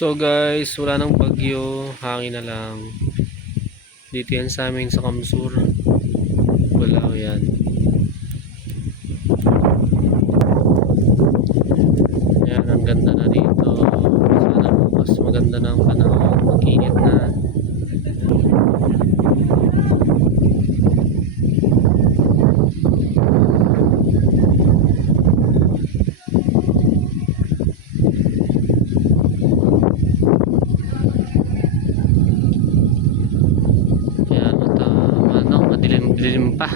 So guys, wala nang bagyo, hangin na lang. Dito yan sa amin sa Kamsur. Wala yan. Yan, ang ganda na dito. Sana mas maganda na ang panahon. Mag-init na. Yan, madilim-dilim pa.